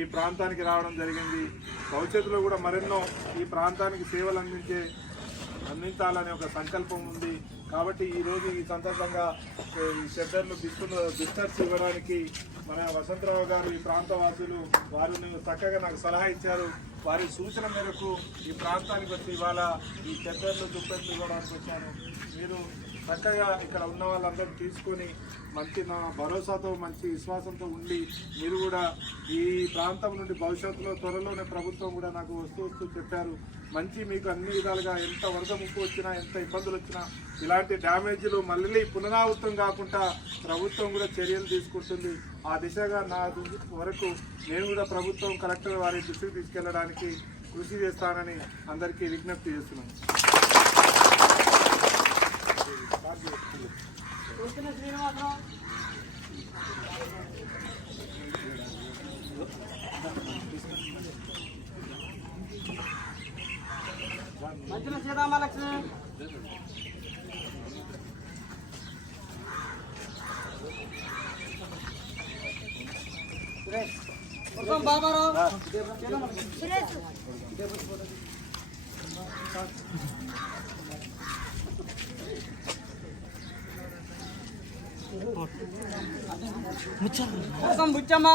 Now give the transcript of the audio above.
ఈ ప్రాంతానికి రావడం జరిగింది. భవిష్యత్తులో కూడా మరెన్నో ఈ ప్రాంతానికి సేవలు అందించాలనే ఒక సంకల్పం ఉంది. కాబట్టి ఈరోజు ఈ సందర్భంగా ఈ షెడ్డర్లు బిస్టర్స్ ఇవ్వడానికి మన వసంతరావు గారు ఈ ప్రాంత వాసులు వారు చక్కగా నాకు సలహా ఇచ్చారు. వారి సూచన మేరకు ఈ ప్రాంతానికి వచ్చి ఇవాళ ఈ షెడ్డర్లు దుప్పట్లు ఇవ్వడానికి వచ్చాను. మీరు చక్కగా ఇక్కడ ఉన్న వాళ్ళందరూ తీసుకొని మంచి నా భరోసాతో మంచి విశ్వాసంతో ఉండి మీరు కూడా ఈ ప్రాంతం నుండి భవిష్యత్తులో త్వరలోనే ప్రభుత్వం కూడా నాకు వస్తూ చెప్పారు. మంచి మీకు అన్ని విధాలుగా ఎంత వరద ముప్పు వచ్చినా ఎంత ఇబ్బందులు వచ్చినా ఇలాంటి డ్యామేజ్లు మళ్ళీ పునరావృతం కాకుండా ప్రభుత్వం కూడా చర్యలు తీసుకుంటుంది. ఆ దిశగా నా వరకు నేను కూడా ప్రభుత్వం కలెక్టర్ వారి దృష్టికి తీసుకెళ్లడానికి కృషి చేస్తానని అందరికీ విజ్ఞప్తి చేస్తున్నాను. మంచిగా శ్రీరామలక్ష్మి బాబారావు బుచ్చమ్మ